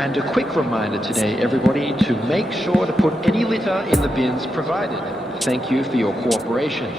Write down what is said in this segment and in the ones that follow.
And a quick reminder today, everybody, to make sure to put any litter in the bins provided. Thank you for your cooperation.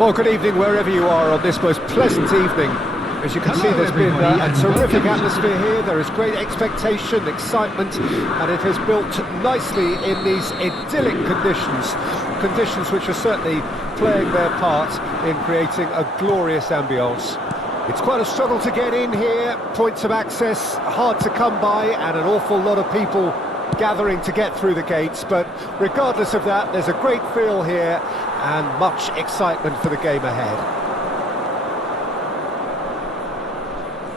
Well, good evening wherever you are on this most pleasant evening. As you can see, there's been a terrific atmosphere here. There is great expectation, excitement, and it has built nicely in these idyllic conditions which are certainly playing their part in creating a glorious ambience. It's quite a struggle to get in here, points of access hard to come by, and an awful lot of people gathering to get through the gates, but regardless of that, there's a great feel here and much excitement for the game ahead.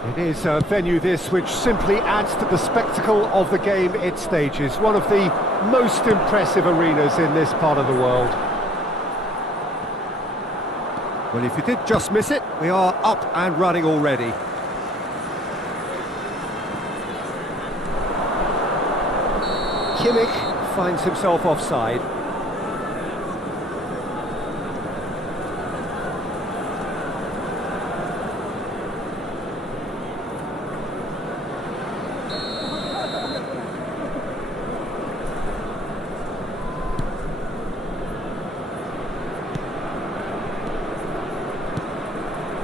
It is a venue this which simply adds to the spectacle of the game it stages, one of the most impressive arenas in this part of the world. Well, if you did just miss it, we are up and running already. Kimmich finds himself offside.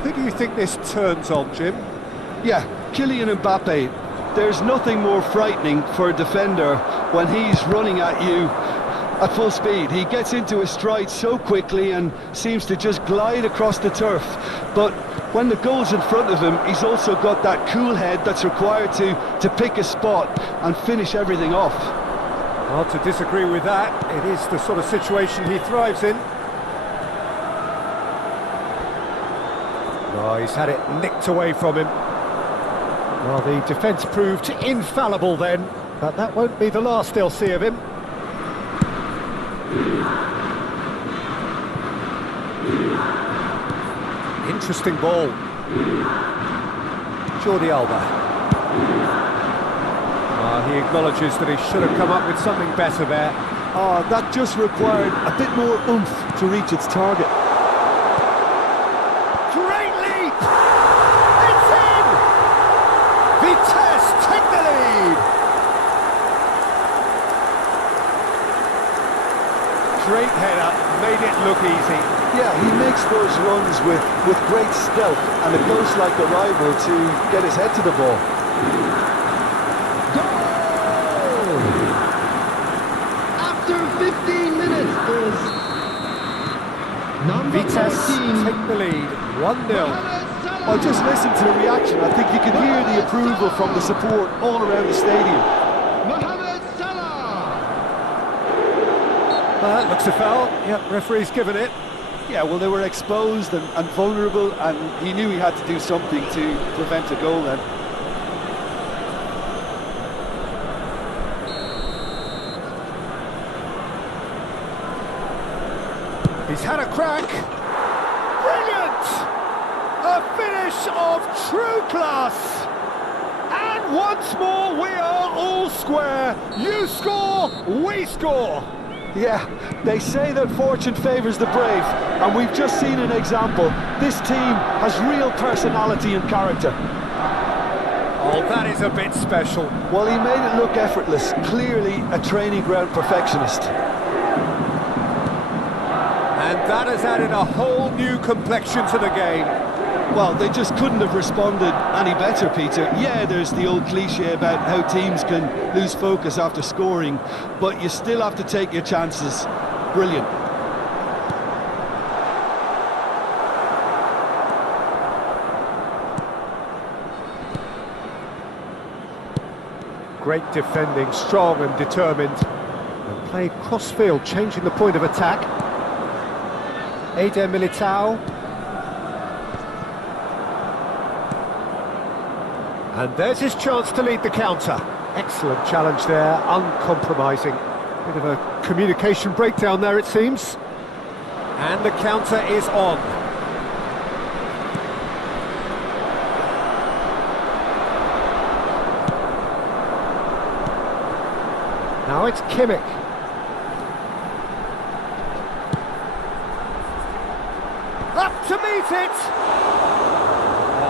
Who do you think this turns on, Jim? Yeah, Kylian Mbappe. There's nothing more frightening for a defender when he's running at you at full speed. He gets into his stride so quickly and seems to just glide across the turf. But when the goal's in front of him, he's also got that cool head that's required to pick a spot and finish everything off. Hard to disagree with that. It is the sort of situation he thrives in. Oh, he's had it nicked away from him. Well, the defence proved infallible then, but that won't be the last they'll see of him. Interesting ball. Jordi Alba. He acknowledges that he should have come up with something better there. That just required a bit more oomph to reach its target. Great lead! It's in! Vitesse take the lead! Great header, made it look easy. Yeah, he makes those runs with great stealth, and it goes like a rival to get his head to the ball. Goal! After 15 minutes is number Vitesse 14. take the lead, 1-0. Well, just listen to the reaction. I think you can hear the approval from the support all around the stadium. That looks a foul. Yep, referee's given it. Yeah, well, they were exposed and vulnerable, and he knew he had to do something to prevent a goal then. He's had a crack. Brilliant! A finish of true class. And once more, we are all square. You score, we score. Yeah, they say that fortune favours the brave, and we've just seen an example. This team has real personality and character. Oh, that is a bit special. Well, he made it look effortless, clearly a training ground perfectionist. And that has added a whole new complexion to the game. Well, they just couldn't have responded any better, Peter. Yeah, there's the old cliche about how teams can lose focus after scoring, but you still have to take your chances. Brilliant. Great defending, strong and determined. And played cross-field, changing the point of attack. Eder Militao. And there's his chance to lead the counter. Excellent challenge there, uncompromising. Bit of a communication breakdown there, it seems. And the counter is on. it's Kimmich. Up to meet it!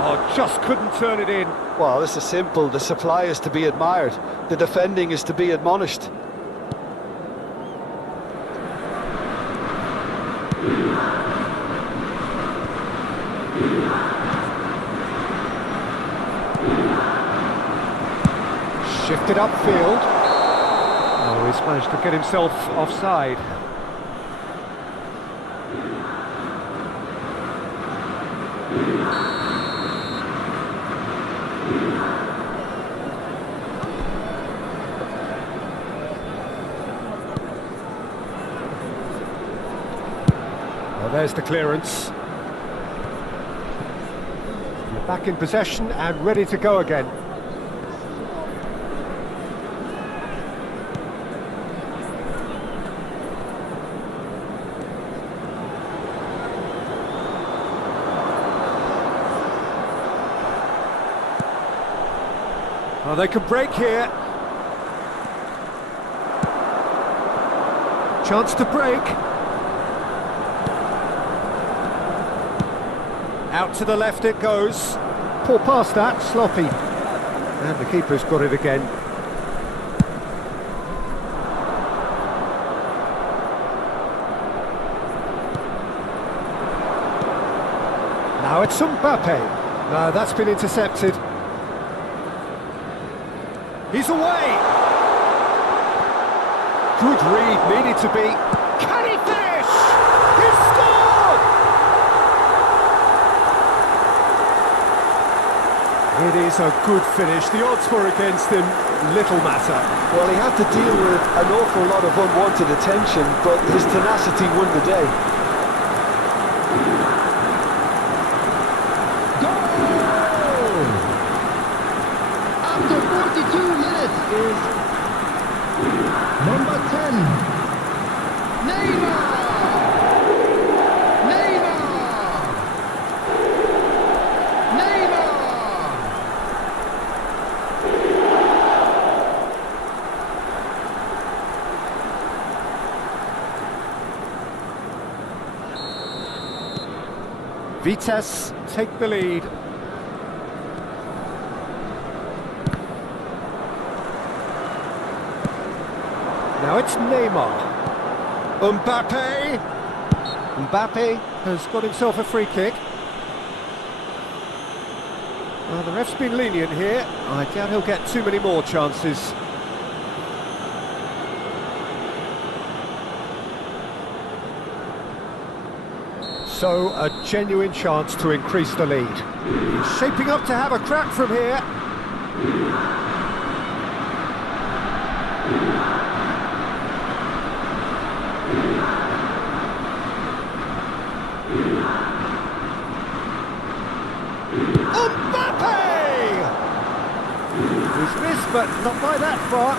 Oh, just couldn't turn it in. Well, this is simple. The supply is to be admired. The defending is to be admonished. Shifted upfield. Oh, he's managed to get himself offside. Well, there's the clearance. You're back in possession and ready to go again. Oh, they could break here. Chance to break. Out to the left it goes. Poor pass that, sloppy. And the keeper's got it again. Now it's Mbappe. No, that's been intercepted. He's away! Good read, needed to be. Can he finish? He's scored! It is a good finish. The odds were against him. Little matter. Well, he had to deal with an awful lot of unwanted attention, but his tenacity won the day. is number 10, Neymar! Neymar! Neymar! Vitesse take the lead. Now it's Neymar. Mbappe! Mbappe has got himself a free kick. Well, the ref's been lenient here. I doubt he'll get too many more chances. So, a genuine chance to increase the lead. He's shaping up to have a crack from here. He's missed, but not by that far.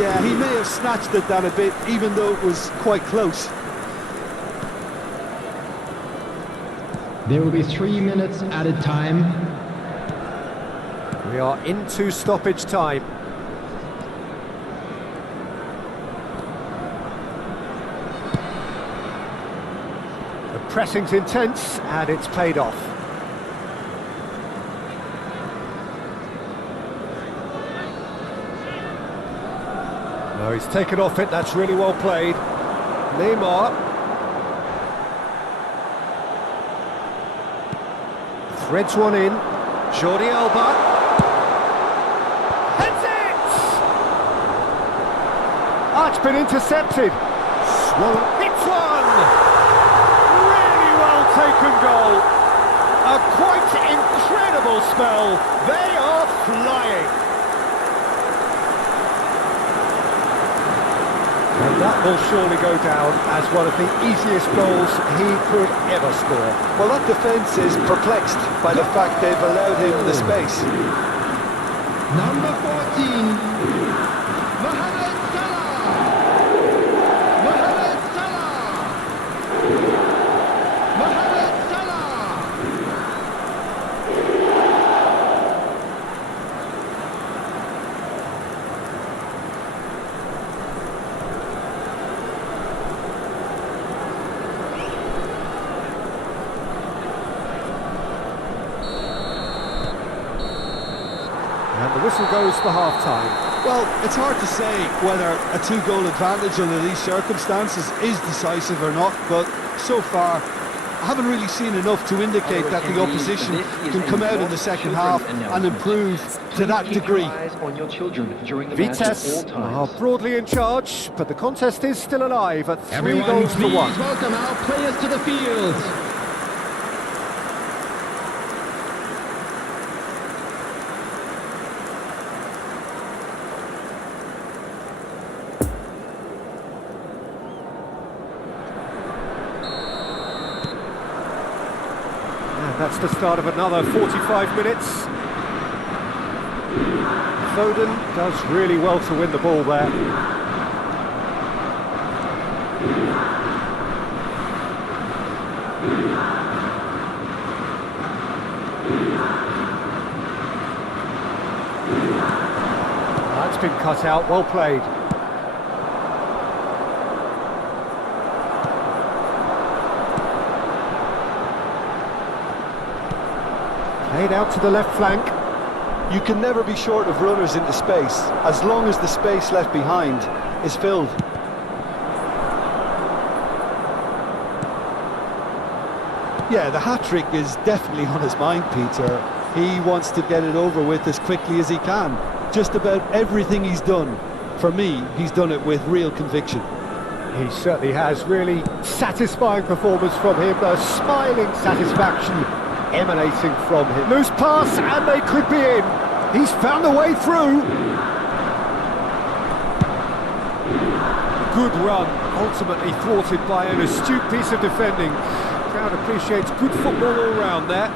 Yeah, he may have snatched it down a bit, even though it was quite close. There will be 3 minutes added time. We are into stoppage time. The pressing's intense, and it's paid off. No, he's taken off it, that's really well played. Neymar. Threads one in. Jordi Alba. Heads it! Ah, it's been intercepted. Hits one! Really well taken goal. A quite incredible spell. They are flying. And that will surely go down as one of the easiest goals he could ever score. Well, that defence is perplexed by the fact they've allowed him the space. Number 14, Mohamed Salah! Mohamed Salah! Mohamed Salah! The whistle goes for half-time. Well, it's hard to say whether a two-goal advantage under these circumstances is decisive or not, but so far I haven't really seen enough to indicate that the opposition can come out in the second half and improve to that degree. Vitesse are broadly in charge, but the contest is still alive at 3 goals to 1. Welcome our players to the field. That's the start of another 45 minutes. Foden does really well to win the ball there. That's been cut out, well played. Played out to the left flank. You can never be short of runners into space, as long as the space left behind is filled. Yeah, the hat-trick is definitely on his mind, Peter. He wants to get it over with as quickly as he can. Just about everything he's done, for me, he's done it with real conviction. He certainly has. Really satisfying performance from him. A smiling satisfaction emanating from him. Loose pass, and they could be in. He's found a way through. Good run, ultimately thwarted by an astute piece of defending. Crowd appreciates good football all round there.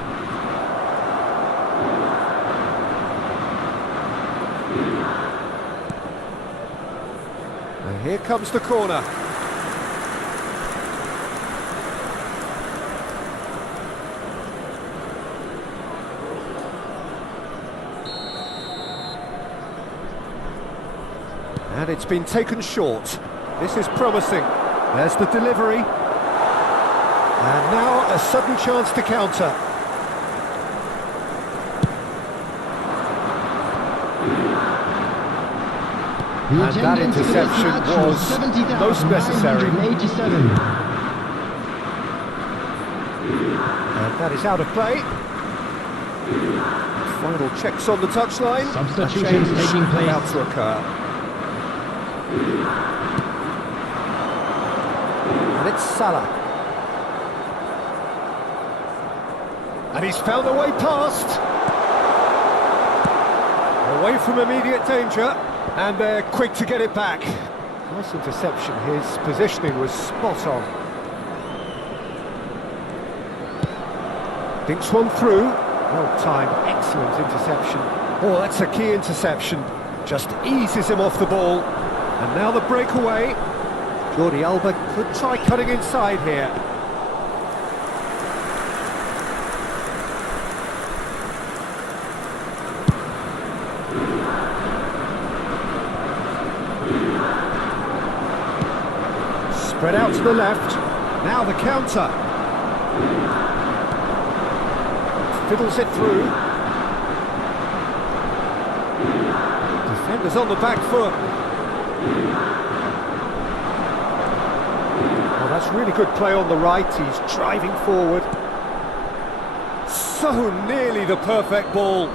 And here comes the corner. And it's been taken short. This is promising. There's the delivery. And now a sudden chance to counter. And that interception was most necessary. And that is out of play. Final checks on the touchline. Substitutions taking place. About to occur. And it's Salah. And he's found a way past. Away from immediate danger. And they're quick to get it back. Nice interception. His positioning was spot on. Dinks one through. Well timed. Excellent interception. Oh, that's a key interception. Just eases him off the ball. And now the breakaway. Jordi Alba could try cutting inside here. Spread out to the left. Now the counter. Fiddles it through. Defenders on the back foot. Oh, that's really good play on the right. He's driving forward. So nearly the perfect ball.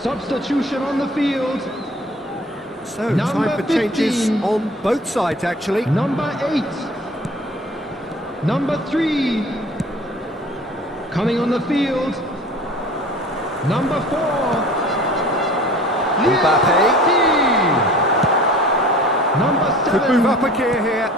Substitution on the field. So Number time for changes 15. on both sides, actually. Number 8. Number 3. Coming on the field. Number 4. Mbappe. Number 7. Could move up a gear here.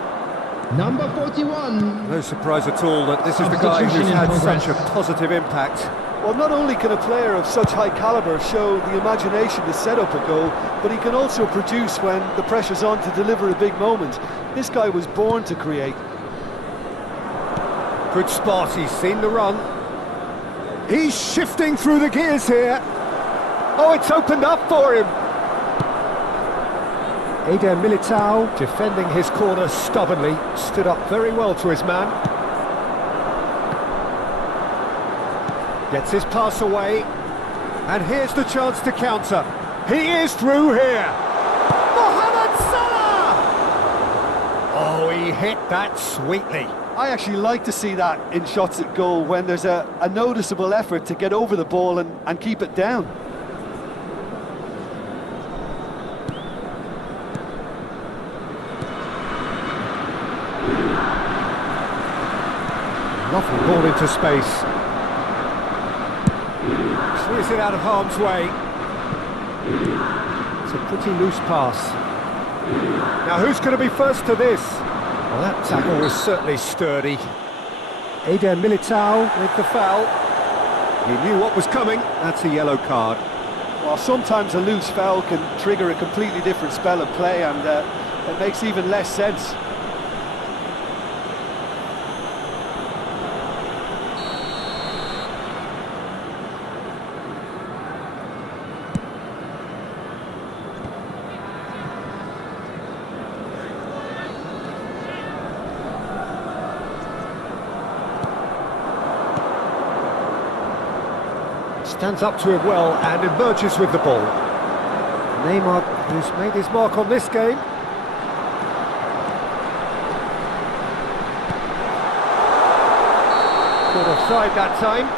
Number 41. No surprise at all that this is the guy who's had such a positive impact. Well, not only can a player of such high calibre show the imagination to set up a goal, but he can also produce when the pressure's on to deliver a big moment. This guy was born to create. Good spot, he's seen the run. He's shifting through the gears here. Oh, it's opened up for him. Eder Militao defending his corner stubbornly, stood up very well to his man. Gets his pass away. And here's the chance to counter. He is through here. Mohamed Salah! Oh, he hit that sweetly. I actually like to see that in shots at goal when there's a noticeable effort to get over the ball and keep it down. Lovely ball into space. Clears it out of harm's way. It's a pretty loose pass. Now who's going to be first to this? Well, that tackle was certainly sturdy. Eder Militao with the foul. He knew what was coming. That's a yellow card. Well, sometimes a loose foul can trigger a completely different spell of play, and it makes even less sense. Stands up to him well and emerges with the ball. Neymar, who's made his mark on this game. Caught offside that time.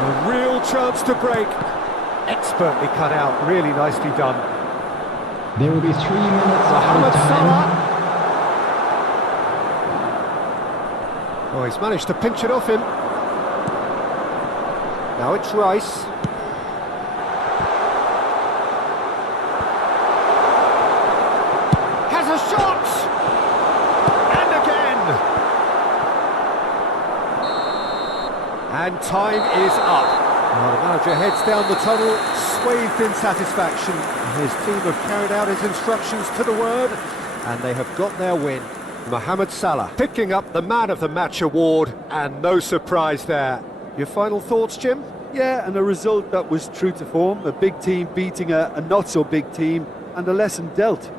A real chance to break. Expertly cut out, really nicely done. There will be 3 minutes of Mohamed time. Salah. Oh, he's managed to pinch it off him. Now it's Rice. Has a shot! And again! And time is up. Now the manager heads down the tunnel, swathed in satisfaction. His team have carried out his instructions to the word, and they have got their win. Mohamed Salah picking up the Man of the Match award, and no surprise there. Your final thoughts, Jim? Yeah, and a result that was true to form, a big team beating a not-so-big team, and a lesson dealt.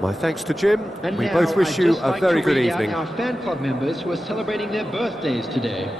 My thanks to Jim. And We now, both wish I'd you just a like very to good read out evening. our fan club members who are celebrating their birthdays today.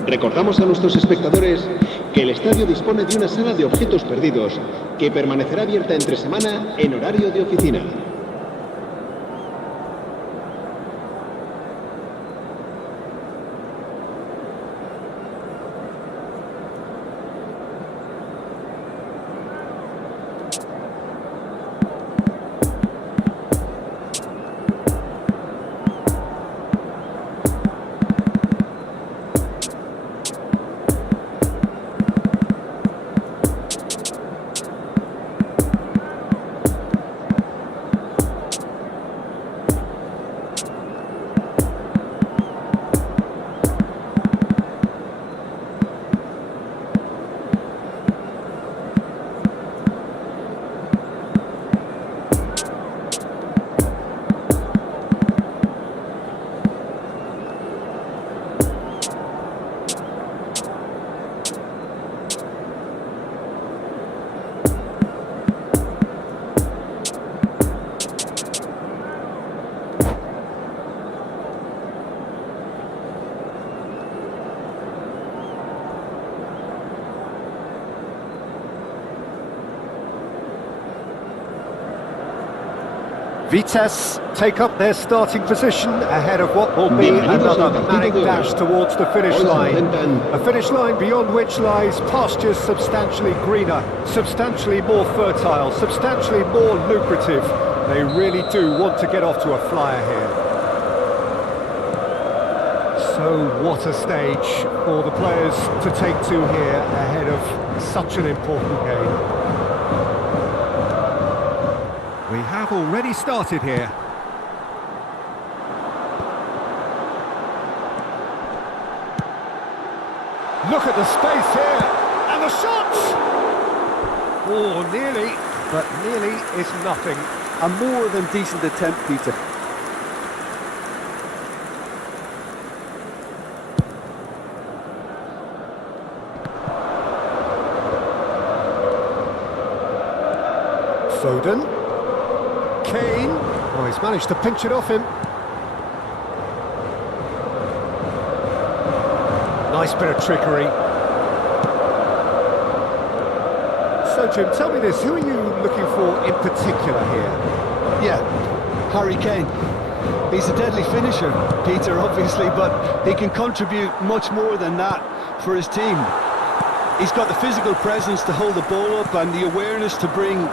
Recordamos a nuestros espectadores que el estadio dispone de una sala de objetos perdidos que permanecerá abierta entre semana en horario de oficina. Vitesse take up their starting position ahead of what will be another manic dash towards the finish line. A finish line beyond which lies pastures substantially greener, substantially more fertile, substantially more lucrative. They really do want to get off to a flyer here. So what a stage for the players to take to here ahead of such an important game. We have already started here. Look at the space here, and the shots! Oh, nearly, but nearly is nothing. A more than decent attempt, Peter. Foden. Kane. Oh, he's managed to pinch it off him. Nice bit of trickery. So, Jim, tell me this. Who are you looking for in particular here? Yeah, Harry Kane. He's a deadly finisher, Peter, obviously, but he can contribute much more than that for his team. He's got the physical presence to hold the ball up and the awareness to bring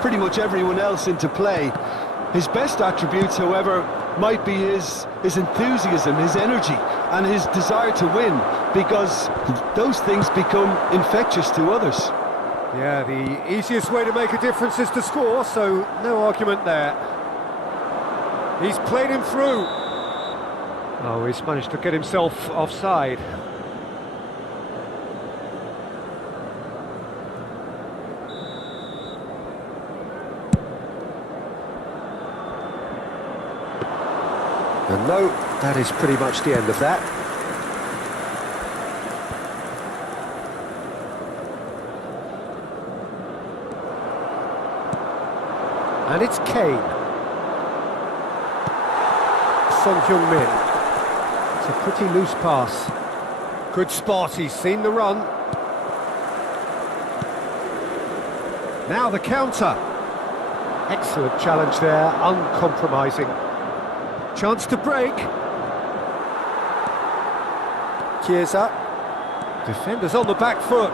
pretty much everyone else into play. His best attributes, however, might be his enthusiasm, his energy, and his desire to win, because those things become infectious to others. Yeah, the easiest way to make a difference is to score, so no argument there. He's played him through. Oh, he's managed to get himself offside. And no, that is pretty much the end of that. And it's Kane. Son Heung-min. It's a pretty loose pass. Good spot, he's seen the run. Now the counter. Excellent challenge there, uncompromising. Chance to break. Chiesa. Defenders on the back foot.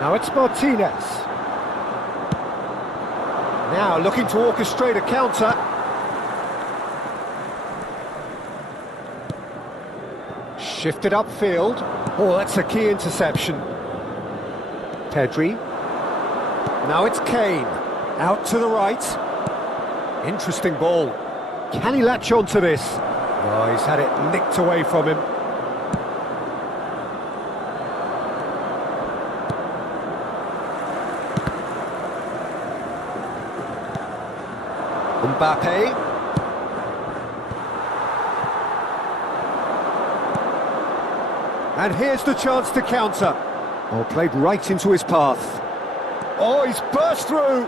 Now it's Martinez. Now looking to orchestrate a counter. Shifted upfield. Oh, that's a key interception. Pedri. Now it's Kane. Out to the right. Interesting ball. Can he latch on to this? Oh, he's had it nicked away from him. Mbappe. And here's the chance to counter. Oh, played right into his path. Oh, he's burst through.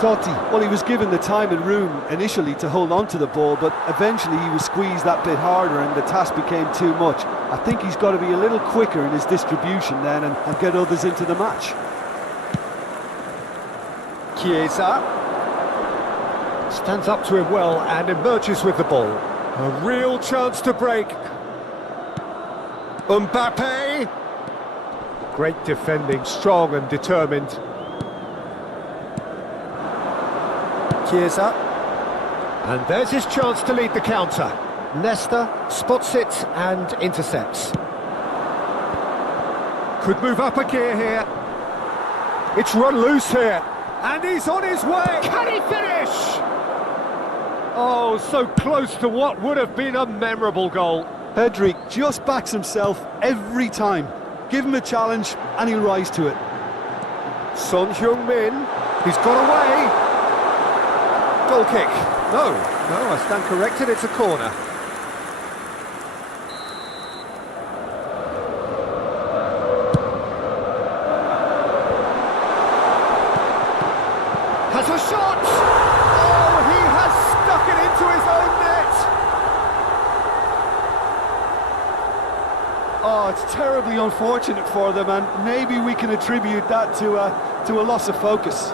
Totti, well, he was given the time and room initially to hold on to the ball, but eventually he was squeezed that bit harder and the task became too much. I think he's got to be a little quicker in his distribution then and get others into the match. Chiesa stands up to him well and emerges with the ball. A real chance to break. Mbappe. Great defending, strong and determined. Chiesa. And there's his chance to lead the counter. Nesta spots it and intercepts. Could move up a gear here. It's run loose here. And he's on his way. Can he finish? Oh, so close to what would have been a memorable goal. Pedri just backs himself every time. Give him a challenge and he'll rise to it. Son Heung-min, he's got away. Goal kick. No, I stand corrected, it's a corner. Has a shot! Oh, he has stuck it into his own net! Oh, it's terribly unfortunate for them, and maybe we can attribute that to a loss of focus.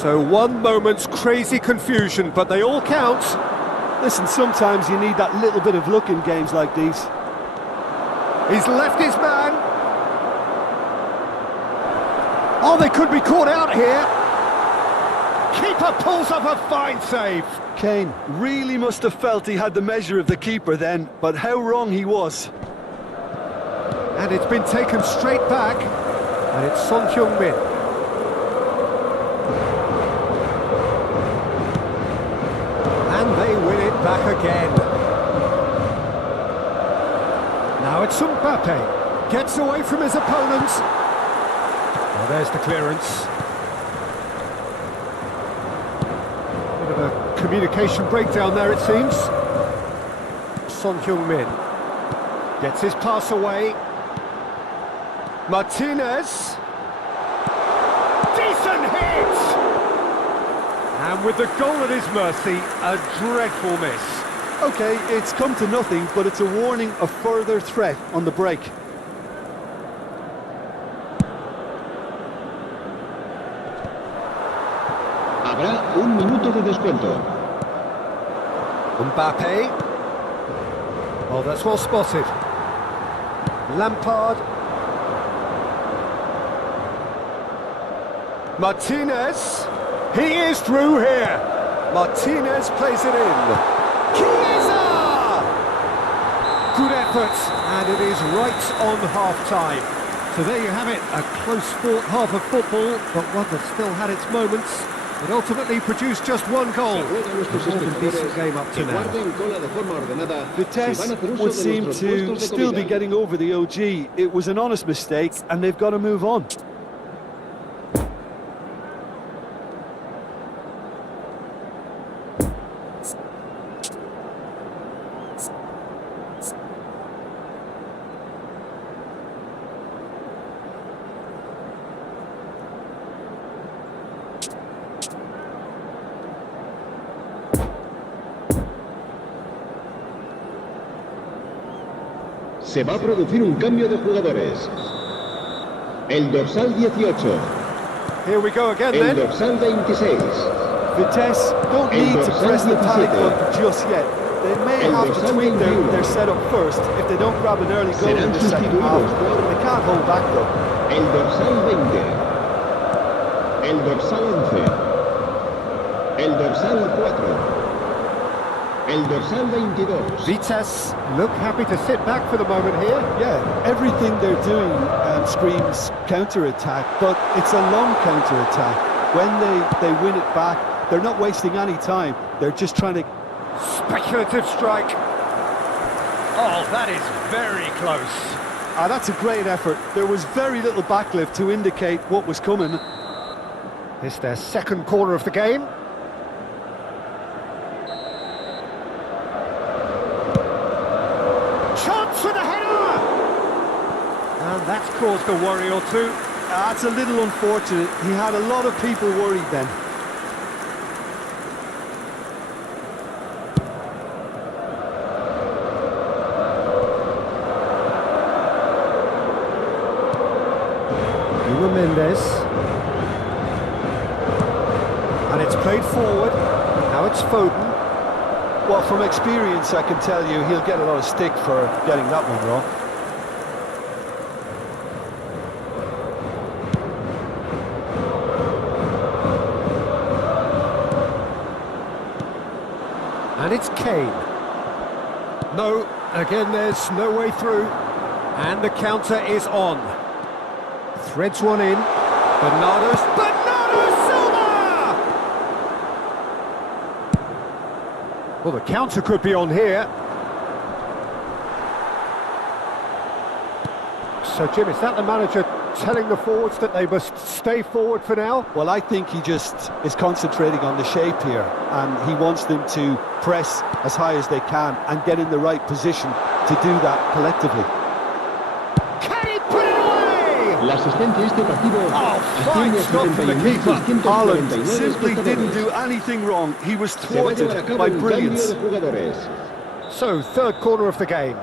So one moment's crazy confusion, but they all count. Listen, sometimes you need that little bit of luck in games like these. He's left his man. Oh, they could be caught out here. Keeper pulls off a fine save. Kane really must have felt he had the measure of the keeper then, but how wrong he was. And it's been taken straight back. And it's Son Heung-min. And they win it back again. Now it's Mbappe. Gets away from his opponents. Well, there's the clearance. Bit of a communication breakdown there, it seems. Son Heung-min gets his pass away. Martinez. Decent hit! And with the goal at his mercy, a dreadful miss. Okay, it's come to nothing, but it's a warning of further threat on the break. Habrá un minuto de descuento. Mbappe. Oh, that's well spotted. Lampard Martinez. He is through here. Martinez plays it in. Chiesa! Good effort, and it is right on half-time. So there you have it, a close-fought half of football, but one that still had its moments. It ultimately produced just one goal. A decent game up to now. Vitesse would seem to still be getting over the OG. It was an honest mistake, and they've got to move on. Se va a producir un cambio de jugadores. El dorsal 18. Here we go again El then. dorsal 26. Vitesse don't need to press the panic button just yet. They may have to tweak their setup first if they don't grab an early goal in the second half. They can't hold back though. El dorsal 20. El dorsal 11. El dorsal 4. El dorsal 22. Vitesse look happy to sit back for the moment here. Yeah, everything they're doing screams counter-attack, but it's a long counter-attack. When they win it back, they're not wasting any time. They're just trying to... Speculative strike. Oh, that is very close. That's a great effort. There was very little backlift to indicate what was coming. It's their second corner of the game. Chance for the header! And that's caused a worry or two. That's a little unfortunate. He had a lot of people worried then. Mendes. And it's played forward. Now it's Foden. Well, from experience, I can tell you he'll get a lot of stick for getting that one wrong. And it's Kane. No, again there's no way through. And the counter is on. Threads one in. Bernardo Silva! Well, the counter could be on here. So, Jim, is that the manager telling the forwards that they must stay forward for now? Well, I think he just is concentrating on the shape here, and he wants them to press as high as they can and get in the right position to do that collectively. La asistencia este partido fine stop from the keeper. Haaland simply didn't do anything wrong. He was thwarted by brilliance. So, third corner of the game.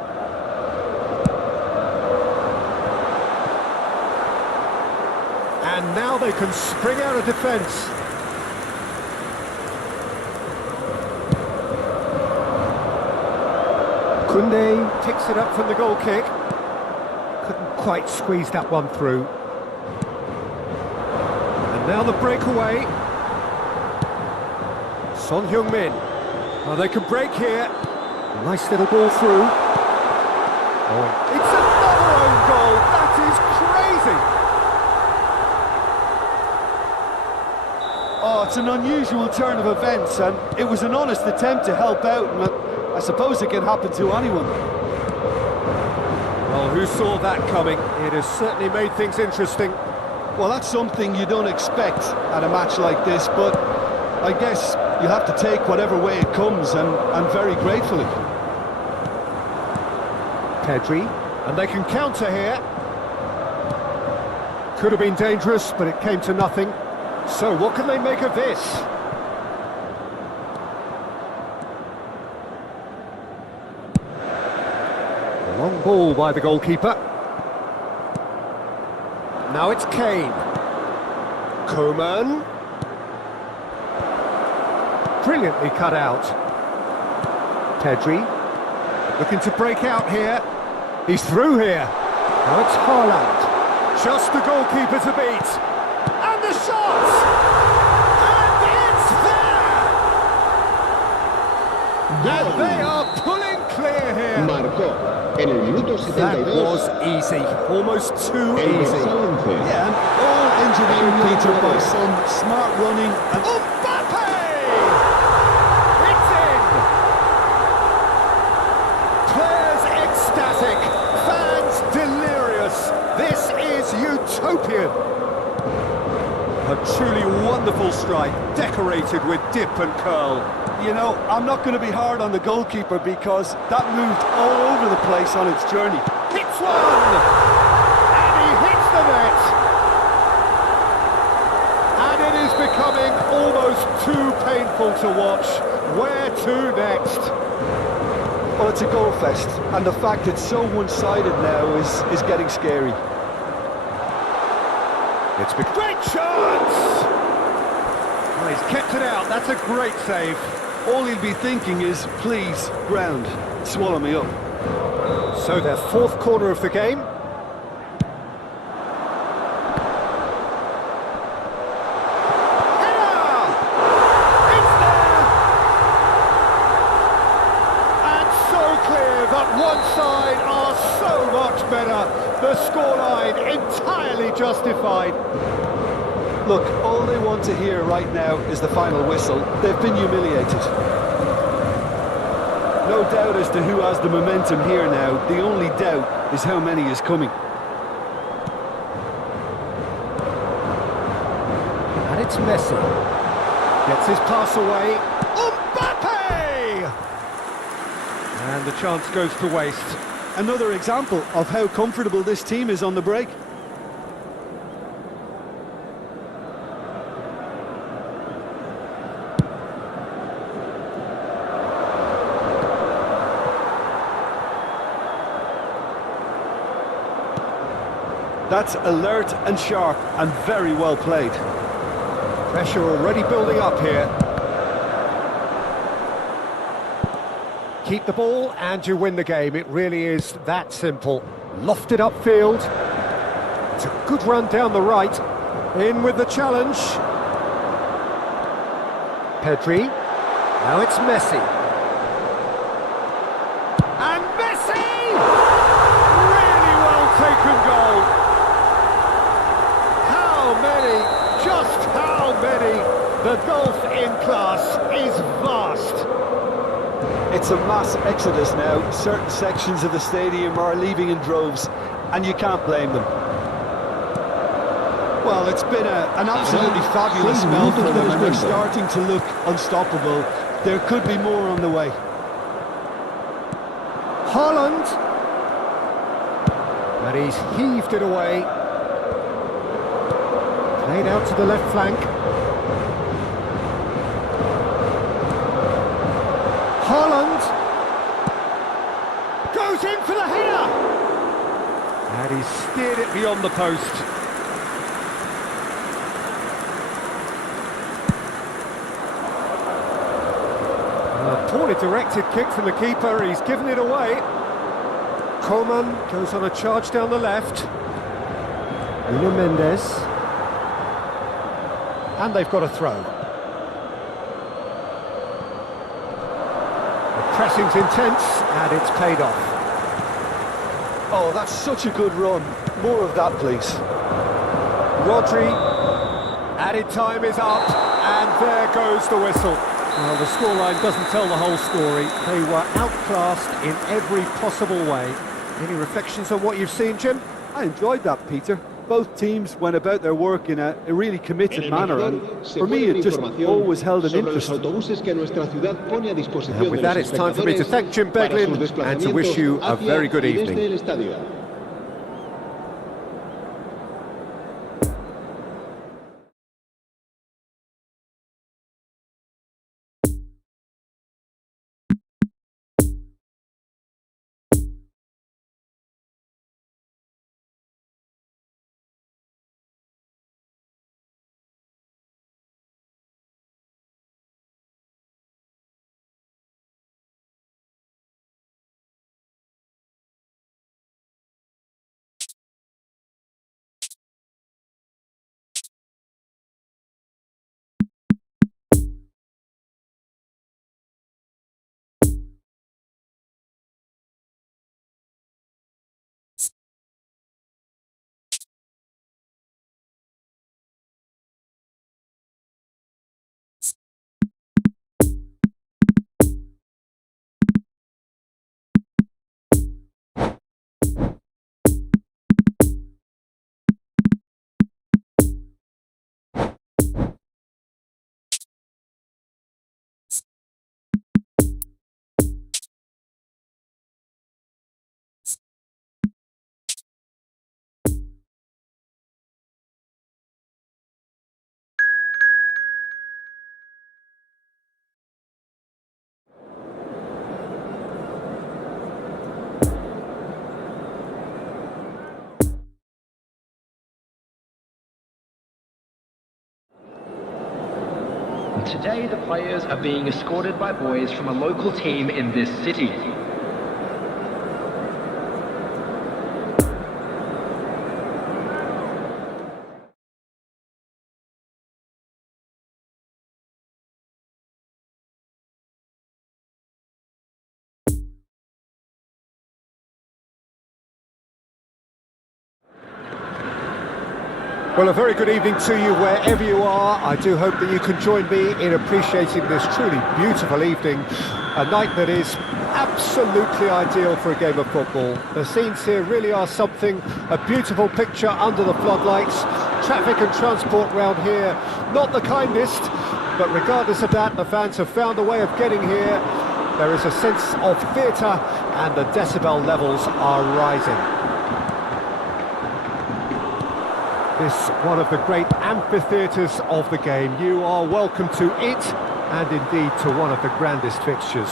And now they can spring out of defence. Koundé ticks it up from the goal kick. Couldn't quite squeeze that one through. And now the breakaway. Son Heung-min. Oh, they can break here. Nice little ball through. Oh, it's another own goal. That is crazy. Oh, it's an unusual turn of events, and it was an honest attempt to help out, and I suppose it can happen to anyone. Well, who saw that coming? It has certainly made things interesting. Well, that's something you don't expect at a match like this, but I guess you have to take whatever way it comes, and very gratefully. Pedri, and they can counter here. Could have been dangerous, but it came to nothing. So, what can they make of this? Long ball by the goalkeeper. Now it's Kane. Coman. Brilliantly cut out. Pedri. Looking to break out here. He's through here. Now it's Haaland. Just the goalkeeper to beat. And the shot! And they are pulling clear here. Marcó en el minuto That 72 was easy, almost too el easy. dorsal 11. Yeah, and all engineered, Peter, by some smart running and... Mbappe! It's in! Players ecstatic, fans delirious. This is utopian. A truly wonderful strike, decorated with dip and curl. You know, I'm not going to be hard on the goalkeeper because that moved all over the place on its journey. Hits one! And he hits the net! And it is becoming almost too painful to watch. Where to next? Well, it's a goal fest, and the fact it's so one-sided now is getting scary. It's a great chance! Well, he's kept it out, that's a great save. All he'll be thinking is, please, ground, swallow me up. So their fourth corner of the game. Header! It's there! And so clear that one side are so much better. The scoreline entirely justified. Look, all they want to hear right now is the final whistle. They've been humiliated. No doubt as to who has the momentum here now. The only doubt is how many is coming. And it's Messi. Gets his pass away. Mbappe! And the chance goes to waste. Another example of how comfortable this team is on the break. That's alert and sharp and very well played. Pressure already building up here. Keep the ball and you win the game. It really is that simple. Lofted upfield. It's a good run down the right. In with the challenge. Pedri. Now it's Messi. And Messi! Really well taken goal. How many? Just how many? The golf in class is vast. It's a mass exodus now. Certain sections of the stadium are leaving in droves, and you can't blame them. Well, it's been an absolutely fabulous spell for them, and they're starting to look unstoppable. There could be more on the way. Haaland. And he's heaved it away. Played out to the left flank. Haaland goes in for the header, and he's steered it beyond the post. A poorly directed kick from the keeper, he's given it away. Coman goes on a charge down the left. Nuno Mendes. And they've got a throw. Pressing's intense, and it's paid off. Oh, that's such a good run. More of that, please. Rodri, added time is up, and there goes the whistle. Well, the scoreline doesn't tell the whole story. They were outclassed in every possible way. Any reflections on what you've seen, Jim? I enjoyed that, Peter. Both teams went about their work in a really committed manner, and for me it just always held an interest. And with that, it's time for me to thank Jim Beglin and to wish you a very good evening. Today, the players are being escorted by boys from a local team in this city. Well, a very good evening to you wherever you are. I do hope that you can join me in appreciating this truly beautiful evening, a night that is absolutely ideal for a game of football. The scenes here really are something, a beautiful picture under the floodlights. Traffic and transport round here, not the kindest, but regardless of that, the fans have found a way of getting here. There is a sense of theatre and the decibel levels are rising. This one of the great amphitheatres of the game. You are welcome to it, and indeed to one of the grandest fixtures.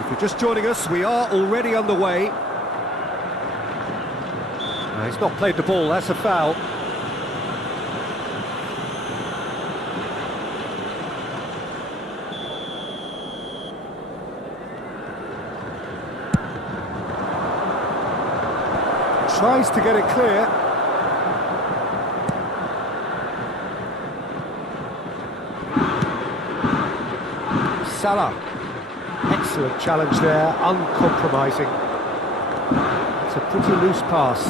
If you're just joining us, we are already underway. He's not played the ball, that's a foul. Tries to get it clear. Salah. Excellent challenge there, uncompromising. It's a pretty loose pass.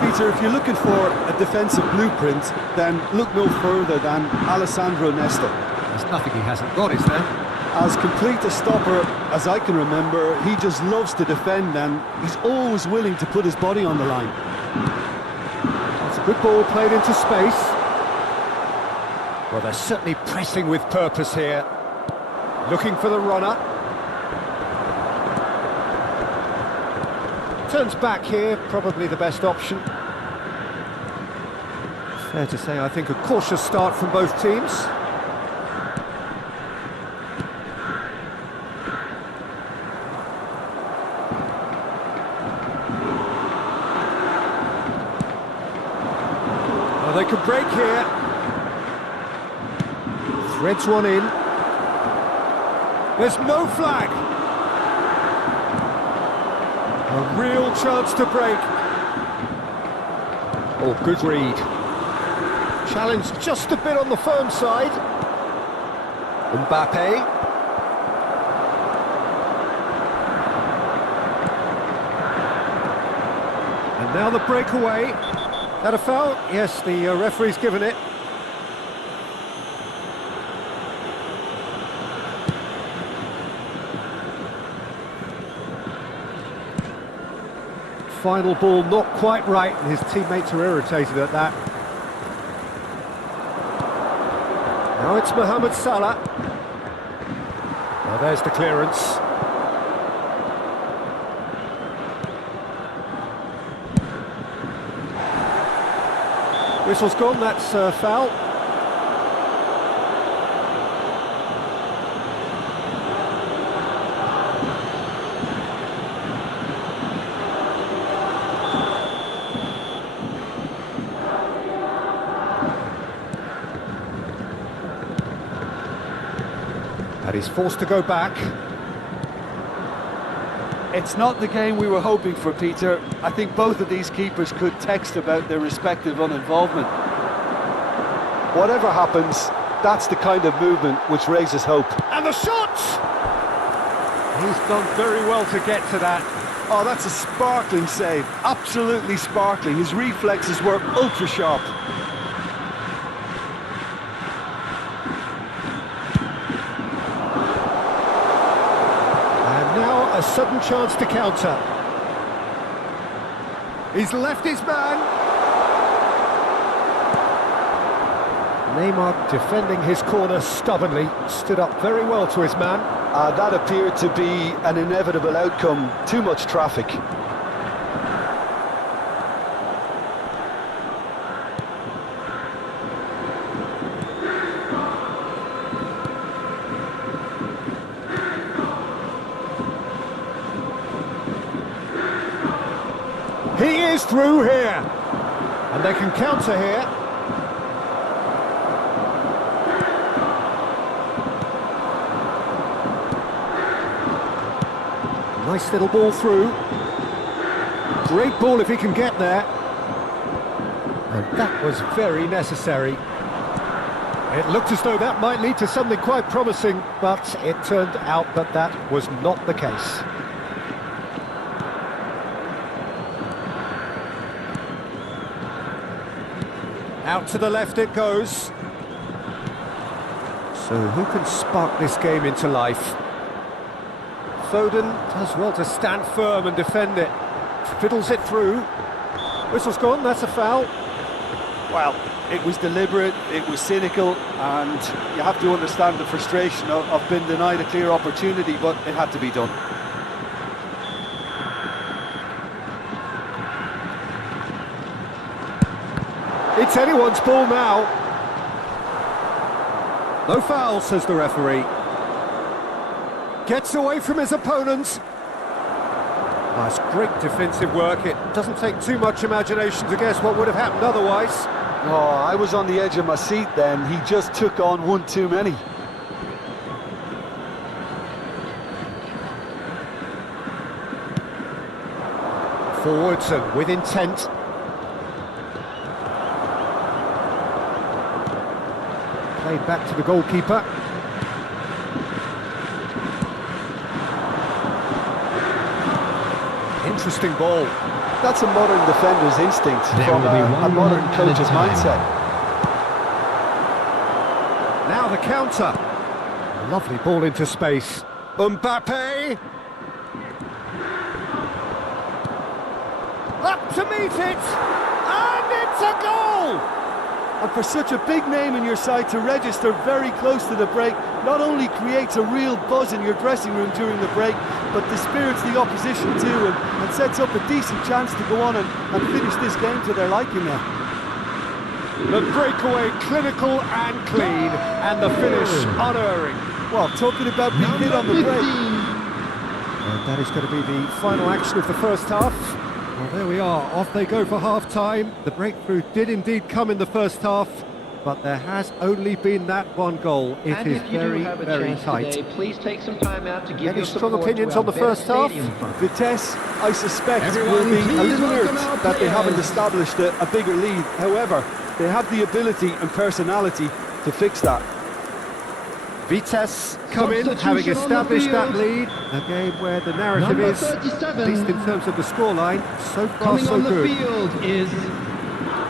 Peter, if you're looking for a defensive blueprint, then look no further than Alessandro Nesta. There's nothing he hasn't got, is there? As complete a stopper as I can remember, he just loves to defend and he's always willing to put his body on the line. It's a good ball played into space. Well, they're certainly pressing with purpose here. Looking for the runner. Turns back here, probably the best option. Fair to say, I think a cautious start from both teams. They could break here. Threads one in. There's no flag. A real chance to break. Oh, good read. Challenge just a bit on the firm side. Mbappe. And now the breakaway. That a foul? Yes, the referee's given it. Final ball not quite right, and his teammates are irritated at that. Now it's Mohamed Salah. Now there's the clearance. Whistle's gone, that's foul. And he's forced to go back. It's not the game we were hoping for, Peter. I think both of these keepers could text about their respective uninvolvement. Whatever happens, that's the kind of movement which raises hope. And the shot! He's done very well to get to that. Oh, that's a sparkling save. Absolutely sparkling. His reflexes were ultra sharp. A sudden chance to counter. He's left his man. Neymar defending his corner stubbornly, stood up very well to his man. That appeared to be an inevitable outcome. Too much traffic. He is through here, and they can counter here. Nice little ball through. Great ball if he can get there. And that was very necessary. It looked as though that might lead to something quite promising, but it turned out that that was not the case. Out to the left it goes. So who can spark this game into life? Foden does well to stand firm and defend it. Fiddles it through. Whistle's gone, that's a foul. Well, it was deliberate, it was cynical, and you have to understand the frustration of being denied a clear opportunity, but it had to be done. It's anyone's ball now. No foul, says the referee. Gets away from his opponents. That's great defensive work. It doesn't take too much imagination to guess what would have happened otherwise. Oh, I was on the edge of my seat then. He just took on one too many. Forwards and with intent. Played back to the goalkeeper. Interesting ball. That's a modern defender's instinct There from will be a one modern minute at a coach's time. mindset. Now the counter. A lovely ball into space. Mbappe. Up to meet it. And it's a goal! And for such a big name in your side to register very close to the break, not only creates a real buzz in your dressing room during the break, but dispirits the opposition too, and sets up a decent chance to go on and finish this game to their liking now. The breakaway clinical and clean, and the finish unerring. Well, talking about being hit on the break. And that is going to be the final action of the first half. Well, there we are, off they go for half-time. The breakthrough did indeed come in the first half, but there has only been that one goal. It And is if you very, do have a very chance tight. today, please take some time out to give Any your strong support opinions to on our the first best half? stadium front. Vitesse, I suspect, Everyone, will be a please little welcome hurt our that they haven't players. established a bigger lead. However, they have the ability and personality to fix that. Vitesse come in, Substitution having on the established that field. lead. A game where the narrative Number is, at 37. least in terms of the scoreline, so far Coming so on the good. field is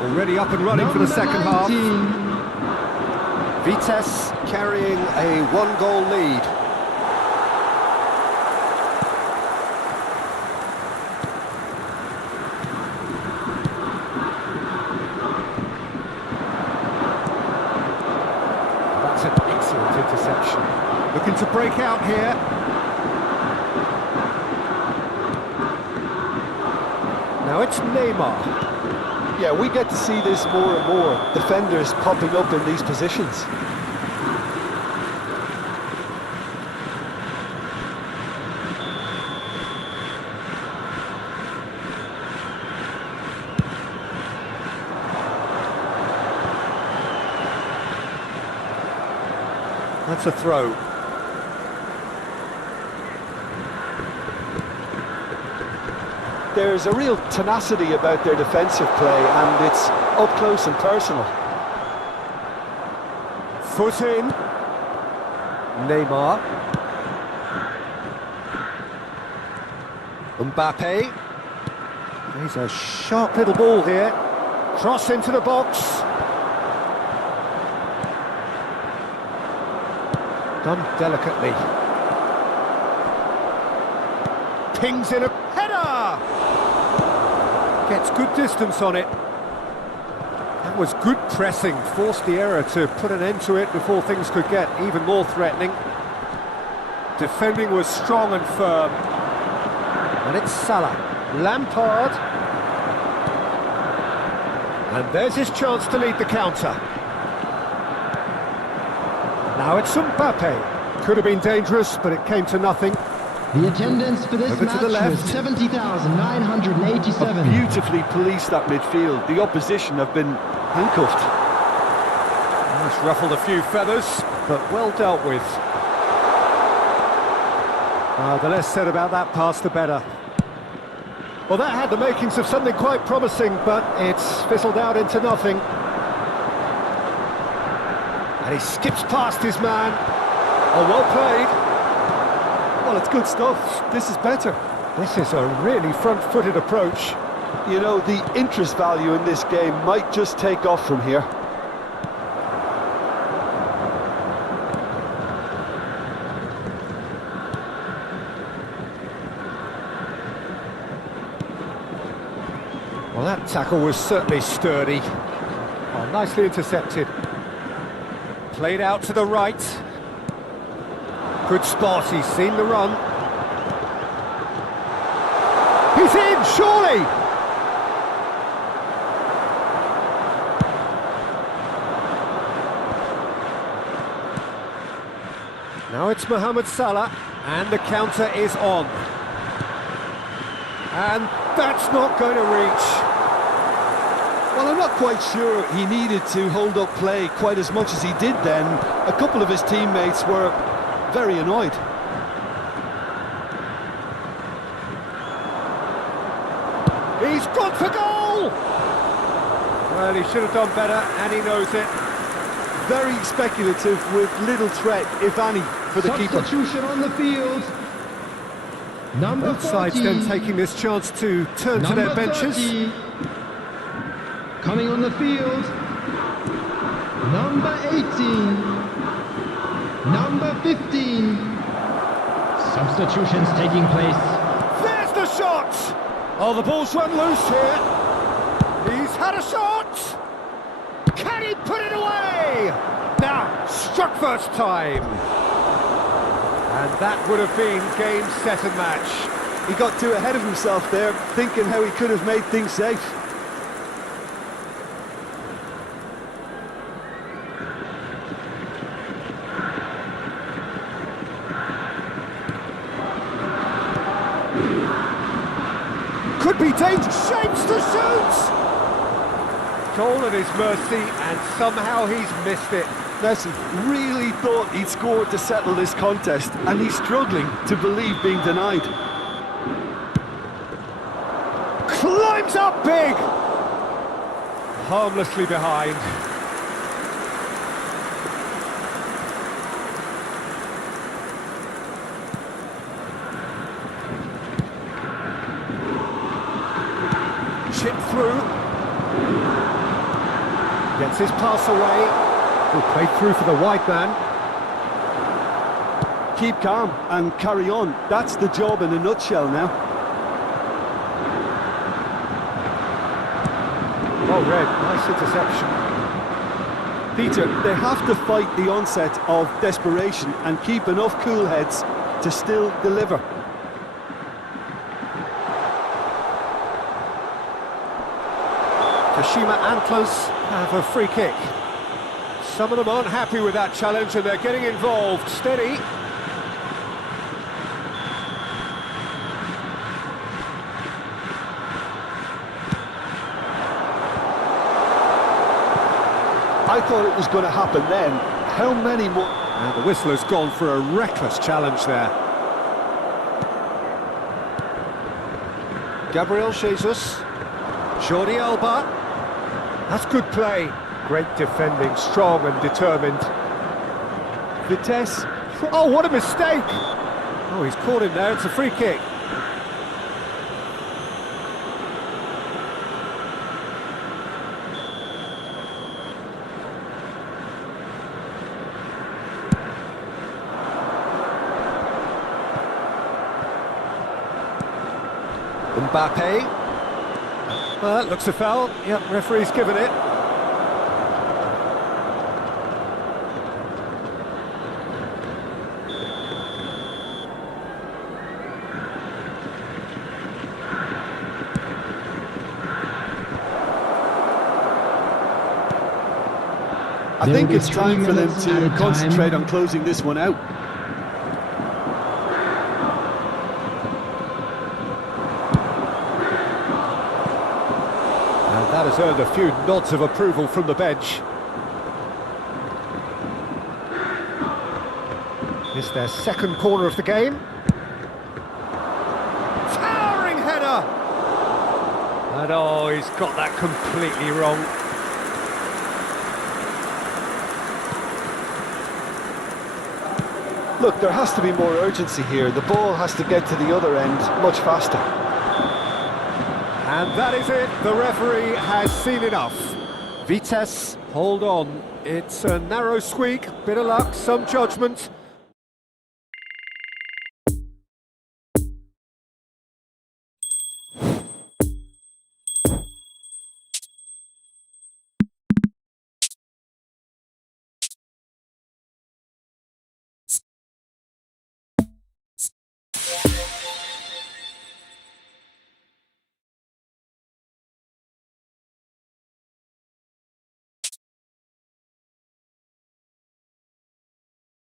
Already up and running for the number second half. 19. Vitesse carrying a one-goal lead. That's an excellent interception. Looking to break out here. Now it's Neymar. Yeah, we get to see this more and more. Defenders popping up in these positions. That's a throw. There's a real tenacity about their defensive play, and it's up close and personal. Foot in. Neymar. Mbappe. He's a sharp little ball here. Cross into the box. Done delicately. Pings in a header! Gets good distance on it. That was good pressing, forced the error to put an end to it before things could get even more threatening. Defending was strong and firm. And it's Salah. Lampard. And there's his chance to lead the counter. Now it's Mbappe. Could have been dangerous, but it came to nothing. The attendance for this Over to match the left. was 70,987. Beautifully policed that midfield. The opposition have been handcuffed. Almost ruffled a few feathers, but well dealt with. The less said about that pass, the better. Well, that had the makings of something quite promising, but it's fizzled out into nothing. And he skips past his man. Oh, well played. Well, it's good stuff. This is better. This is a really front-footed approach. You know, the interest value in this game might just take off from here. Well, that tackle was certainly sturdy. Oh, nicely intercepted. Played out to the right. Good spot, he's seen the run. He's in, surely! Now it's Mohamed Salah, and the counter is on. And that's not going to reach. Well, I'm not quite sure he needed to hold up play quite as much as he did then. A couple of his teammates were very annoyed. He's gone for goal! Well, he should have done better, and he knows it. Very speculative with little threat, if any, for the keeper. Substitution on the field. Number Both sides 40. then taking this chance to turn to their benches. 30. Coming on the field. Number 18. Number 15. Substitutions taking place. There's the shot! Oh, the ball's run loose here. He's had a shot! Can he put it away? Now, struck first time. And that would have been game, set and match. He got too ahead of himself there, thinking how he could have made things safe. Could be dangerous. Shapes to shoot! Goal at his mercy, and somehow he's missed it. Messi really thought he'd scored to settle this contest, and he's struggling to believe being denied. Climbs up big! Harmlessly behind. Chip through. Gets his pass away. Who played through for the wide man. Keep calm and carry on. That's the job in a nutshell now. Well read, nice interception. Peter, they have to fight the onset of desperation and keep enough cool heads to still deliver. Kashima Antlers have a free kick. Some of them aren't happy with that challenge and they're getting involved. Steady. I thought it was going to happen then. How many more? And the whistle has gone for a reckless challenge there. Gabriel Jesus. Jordi Alba. That's good play. Great defending, strong and determined. Vitesse. Oh, what a mistake! Oh, he's caught him there. It's a free kick. Mbappe. Well, that looks a foul. Yep, referee's given it. I think it's time for them to concentrate on closing this one out. And that has earned a few nods of approval from the bench. It's their second corner of the game. And oh, he's got that completely wrong. Look, there has to be more urgency here. The ball has to get to the other end much faster. And that is it. The referee has seen enough. Vitesse, hold on. It's a narrow squeak, bit of luck, some judgment.